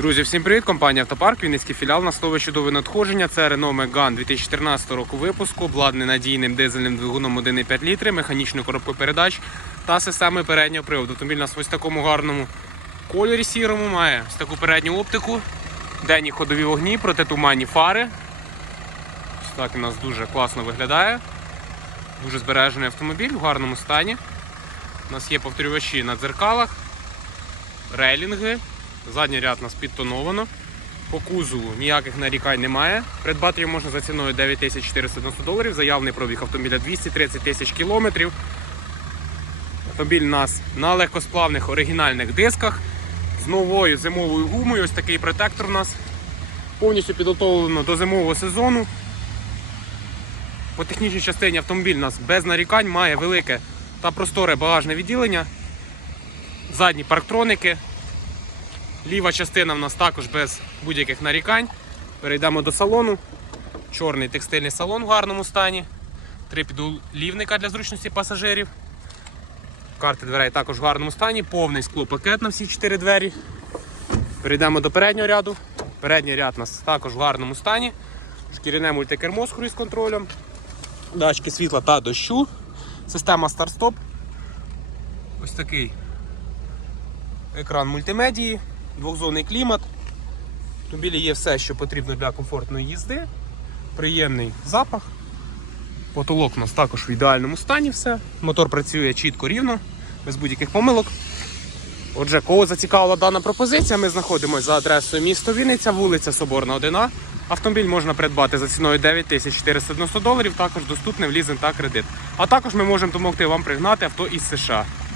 Друзі, всім привіт! Компанія Автопарк, Вінницький філіал. На слово чудове надходження. Це Renault Megane 2014 року випуску, обладнаний надійним дизельним двигуном 1,5 літри, механічною коробкою передач та системою переднього приводу. Автомобіль у нас ось в такому гарному кольорі сірому, має ось таку передню оптику, денні ходові вогні, протитуманні фари. Ось так у нас дуже класно виглядає. Дуже збережений автомобіль в гарному стані. У нас є повторювачі на дзеркалах, рейлінги. Задній ряд у нас підтоновано. По кузову ніяких нарікань немає. Придбати його можна за ціною 9490 доларів. Заявний пробіг автомобіля 230 тисяч кілометрів. Автомобіль у нас на легкосплавних оригінальних дисках з новою зимовою гумою. Ось такий протектор у нас. Повністю підготовлено до зимового сезону. По технічній частині автомобіль у нас без нарікань, має велике та просторе багажне відділення. Задні парктроники. Ліва частина в нас також без будь-яких нарікань. Перейдемо до салону. Чорний текстильний салон в гарному стані. Три підлівника для зручності пасажирів. Карти дверей також в гарному стані. Повний склопакет на всі чотири двері. Перейдемо до переднього ряду. Передній ряд у нас також в гарному стані. Шкіряне мультикермо з круїз контролем. Датчики світла та дощу. Система старт-стоп. Ось такий екран мультимедії, двохзонний клімат. В автомобілі є все, що потрібно для комфортної їзди. Приємний запах. Потолок у нас також в ідеальному стані все. Мотор працює чітко рівно, без будь-яких помилок. Отже, кого зацікавила дана пропозиція, ми знаходимося за адресою місто Вінниця, вулиця Соборна 1А. Автомобіль можна придбати за ціною 9490 доларів, також доступний в лізинг та кредит. А також ми можемо допомогти вам пригнати авто із США.